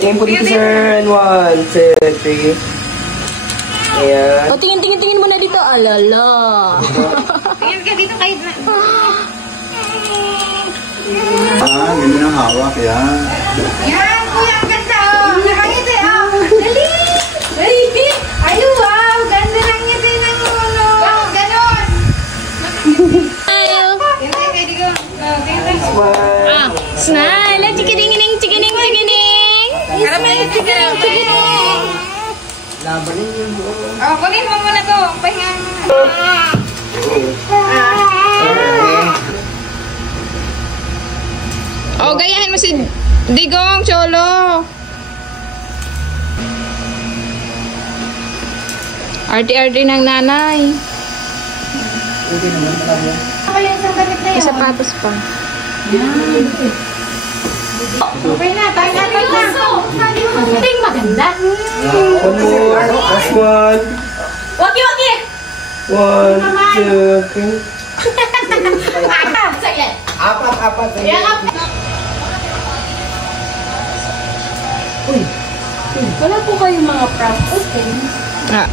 tingin po dito, sir. And 1, 2, 3. Ayan. O, tingin mo na dito. Alala. Tingin ka dito kahit na. Ganyan ang hawak, yan. Yan, kuya, ang ganda, oh. Nakangiti, oh. Dali. Dali. Ay, wow. Ganda ng ngiti ng ulo. Ganon. Smile. Tingin kayo dito. Ah, smile. Chikining. Harap na yung chikining. Labanin yung buo. Oh, kunin mo muna to. Pahinga mo. Oh, gayahin mo si Digong, Cholo. Arti-arti ng nanay. May sapatos pa. Okay na, tayo na. Ting maganda. One more. Last one. Wagi. 1, 2, 3. Saglit. Apat. Wala po kayong mga props. Okay. Ah.